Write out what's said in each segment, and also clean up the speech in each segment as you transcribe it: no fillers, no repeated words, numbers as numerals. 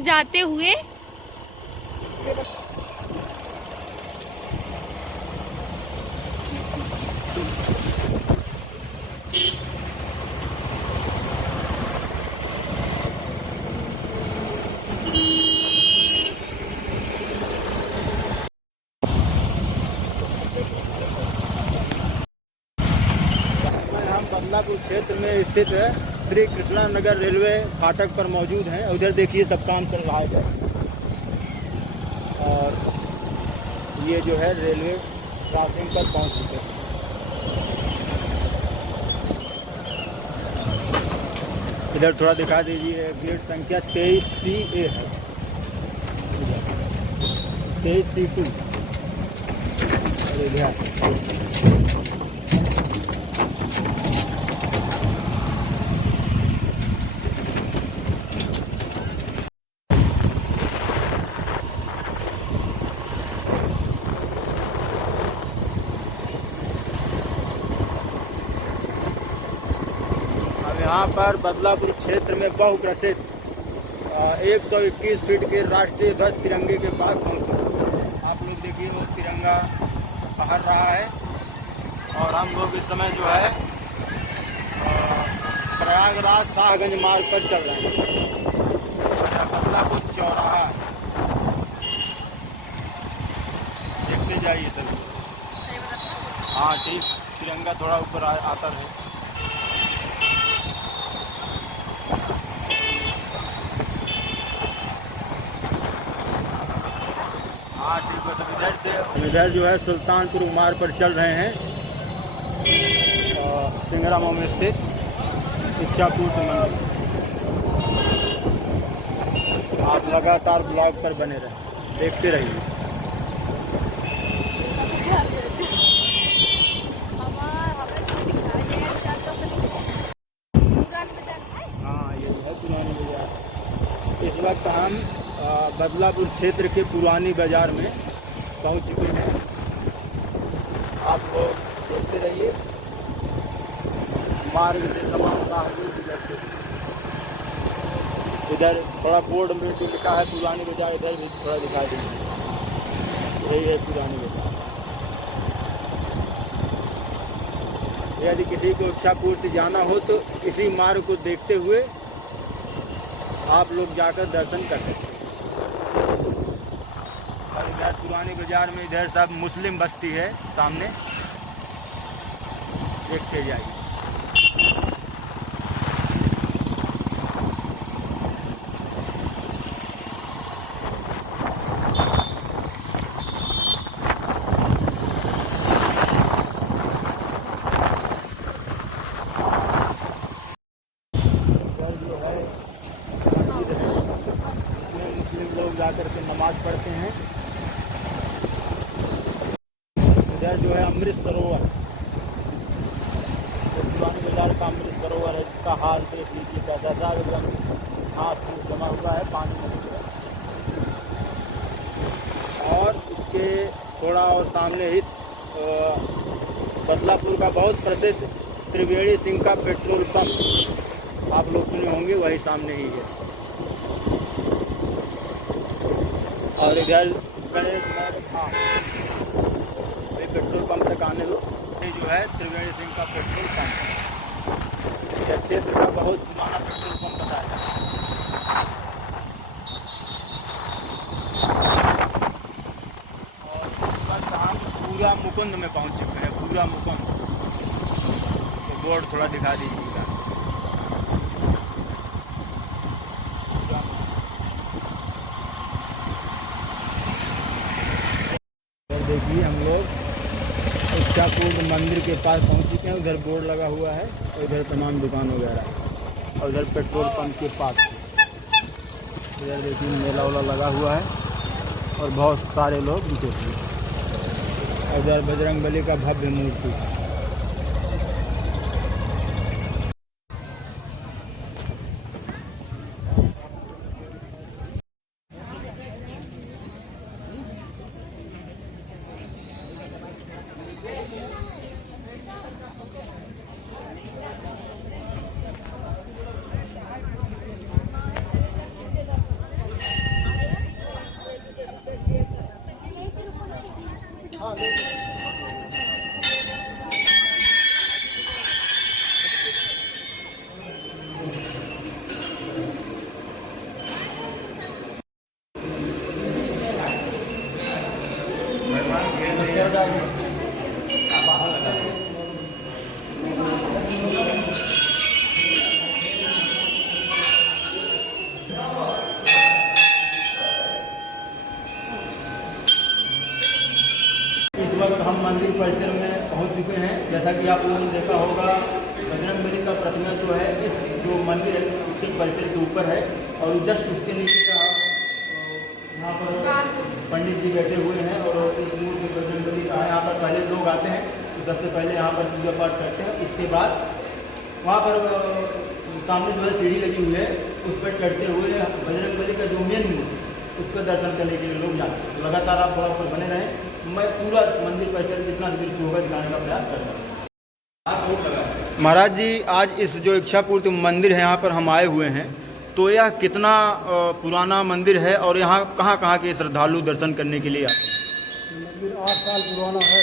जाते हुए। बदलापुर क्षेत्र में स्थित है श्री कृष्णा नगर रेलवे फाटक पर मौजूद हैं। उधर देखिए सब काम चल रहा है और ये जो है रेलवे क्रॉसिंग पर पहुंच चुके हैं। इधर थोड़ा दिखा दीजिए, गेट संख्या 23C है, 23C2। यहाँ पर बदलापुर क्षेत्र में बहुप्रसिद्ध 121 फीट के राष्ट्रीय ध्वज तिरंगे के पास पहुँचे। आप लोग देखिए वो तिरंगा फहर रहा है और हम लोग इस समय जो है प्रयागराज शाहगंज मार्ग पर चल रहे हैं। बदलापुर चौराहा देखते जाइए सर। हाँ ठीक, तिरंगा थोड़ा ऊपर आता है। हाँ ठीक है सर। इधर से इधर जो है सुल्तानपुर मार्ग पर चल रहे हैं सिंगरामा में स्थित इच्छापूर्ति मंदिर। आप लगातार ब्लॉग पर बने रहें, देखते रहिए। हाँ ये है पुरानी बाजार। इस वक्त हम बदलापुर क्षेत्र के पुरानी बाजार में पहुंच चुके हैं। आप लोग देखते रहिए, मार्ग से तमाम राहगीर गुजरते। इधर थोड़ा बोर्ड में जो लिखा है पुरानी बाजार, इधर भी थोड़ा दिखाई दीजिए। यही है पुरानी बाजार। यदि किसी को इच्छापूर्ति जाना हो तो इसी मार्ग को देखते हुए आप लोग जाकर दर्शन कर सकते हैं। और इधर पुरानी बाजार में इधर सब मुस्लिम बस्ती है सामने, देखते जाइए। लोग जाकर के नमाज पढ़ते हैं। इधर जो है अमृत सरोवर, पुरानी बाजार का अमृत सरोवर है, जिसका हाल देख लीजिए कैसा एकदम घास फूस जमा हुआ है पानी में। और इसके थोड़ा और सामने ही बदलापुर का बहुत प्रसिद्ध त्रिवेणी सिंह का पेट्रोल पंप आप लोग सुने होंगे, वही सामने ही है। और इधर गणेश हाँ ये पेट्रोल पंप तक आने दो। ये जो है त्रिवेणी सिंह का पेट्रोल पंप, यह क्षेत्र का बहुत पुराना पेट्रोल पंप बताया जाता है। और इस वक्त हम पूरा मुकुंद में पहुंच चुके हैं। पूरा मुकुंद तो बोर्ड थोड़ा दिखा दीजिएगा। देखिए हम लोग इच्छापूर्ति मंदिर के पास पहुंच चुके हैं। उधर बोर्ड लगा हुआ है और इधर तमाम दुकान वगैरह, और उधर पेट्रोल पंप के पास इधर देखिए मेला वाला लगा हुआ है और बहुत सारे लोग जुटे हुए हैं। इधर बजरंगबली का भव्य मूर्ति है। इस वक्त हम मंदिर परिसर में पहुंच चुके हैं। जैसा कि आप लोगों ने देखा होगा, बजरंगबली का प्रतिमा जो है इस जो मंदिर है इसके परिसर के ऊपर है और जस्ट उसके नीचे यहाँ पर पंडित जी बैठे हुए हैं और एक मूर्ति बजरंगबली का है। यहाँ पर पहले लोग आते हैं तो सबसे पहले यहाँ पर पूजा पाठ करते हैं। उसके बाद वहाँ पर सामने जो है सीढ़ी लगी हुई है, उस पर चढ़ते हुए बजरंगबली का जो मेन उसका दर्शन करने के लिए लोग जाते हैं। तो लगातार आप ब्लॉग पर बने रहें, मैं पूरा मंदिर परिसर जितना दृश्य होगा दिखाने का प्रयास करता हूँ। महाराज जी, आज इस जो इच्छापूर्ति मंदिर है यहाँ पर हम आए हुए हैं, तो यह कितना पुराना मंदिर है और यहाँ कहाँ के श्रद्धालु दर्शन करने के लिए आते हैं? मंदिर 8 साल पुराना है।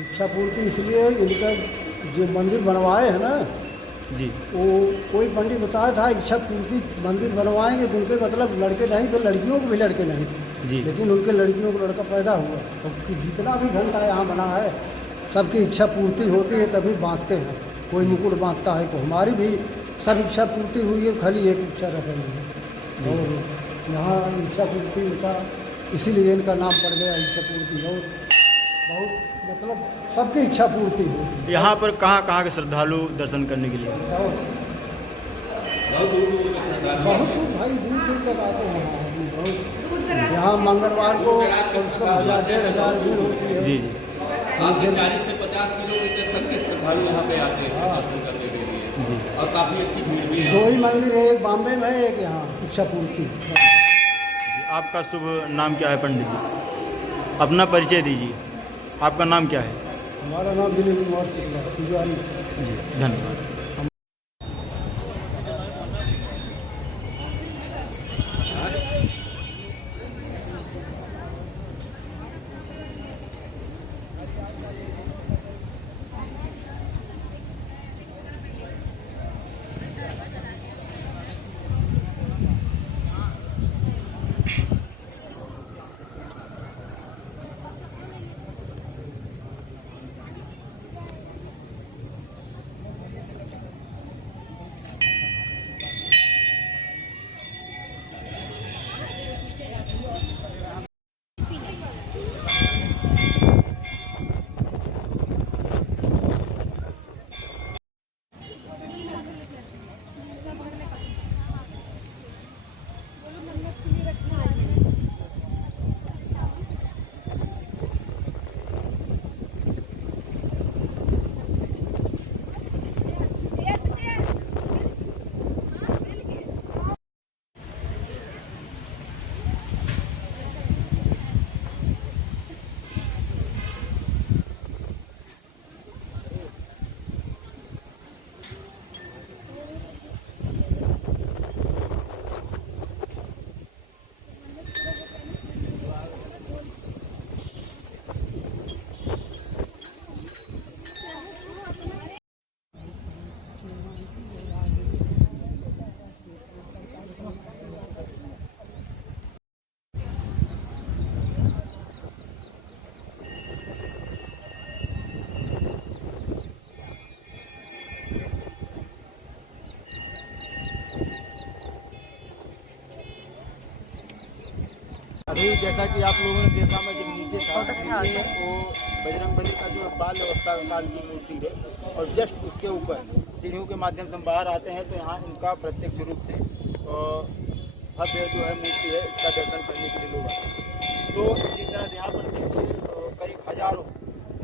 इच्छापूर्ति इसलिए इनका जो मंदिर बनवाए हैं ना जी, वो कोई पंडित बताया था इच्छा पूर्ति मंदिर बनवाएंगे तो उनके मतलब लड़के नहीं थे, लड़कियों को भी लड़के नहीं थे जी। लेकिन उनके लड़कियों को लड़का पैदा हुआ। तो जितना भी घंटा यहाँ बना है सबकी इच्छा पूर्ति होती है, तभी बांधते हैं। कोई मुकुट बांधता है, तो हमारी भी सब इच्छा पूर्ति हुई है, खाली एक इच्छा रह गई है। और यहाँ इच्छा पूर्ति का इसीलिए इनका नाम पड़ गया इच्छा पूर्ति। और बहुत मतलब सबकी इच्छा पूर्ति होती है। यहाँ पर कहाँ के श्रद्धालु दर्शन करने के लिए? बहुत दूर भाई, दूर तक आते हैं आदमी। बहुत यहाँ मंगलवार को उसका 1000-1500 भीड़ होती है। जी जी, 40 से 50 किलोमीटर तक के श्रद्धालु यहाँ पे आते हैं दर्शन करने के लिए जी। और काफ़ी अच्छी भीड़ भी है। 2 ही मंदिर है, एक बॉम्बे में है, एक यहाँ इच्छा पूर्ति। आपका शुभ नाम क्या है पंडित जी? अपना परिचय दीजिए। आपका नाम क्या है? हमारा नाम दिलीप कुमार शुक्ला, पुजारी। जी, धन्यवाद। अभी जैसा कि आप लोगों ने देखा, मैं जब नीचे था बहुत अच्छा नीचे वो बजरंगबली का जो बाल अवस्था काल की मूर्ति है और जस्ट उसके ऊपर सीढ़ियों के माध्यम से हम बाहर आते हैं तो यहाँ इनका प्रत्यक्ष रूप से भव्य जो है मूर्ति है, इसका दर्शन करने के लिए लोग आते हैं। तो इसी तरह से यहाँ पर देखिए करीब हजारों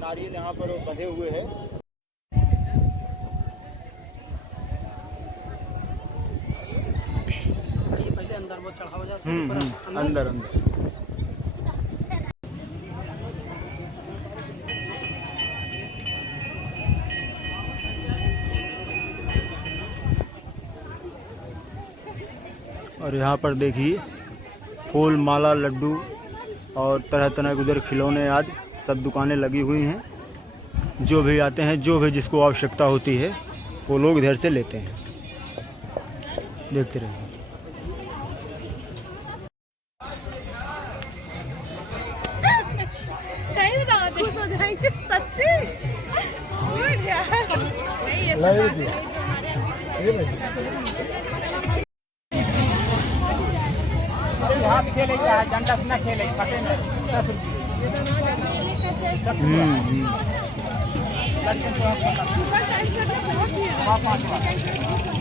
नारियल यहाँ पर बंधे हुए हैं। पहले अंदर वो चढ़ावा जाता है, अंदर अंदर और यहाँ पर देखिए फूल माला लड्डू और तरह तरह के उधर खिलौने आज सब दुकानें लगी हुई हैं। जो भी आते हैं, जो भी जिसको आवश्यकता होती है वो लोग इधर से लेते हैं। देखते रहिए। सही बता, खुश हो जाएंगे सच्ची। लाइव दिया ये भाई हाथ खेले चाहे डंडा से ना खेले फटे ना 10 रुपये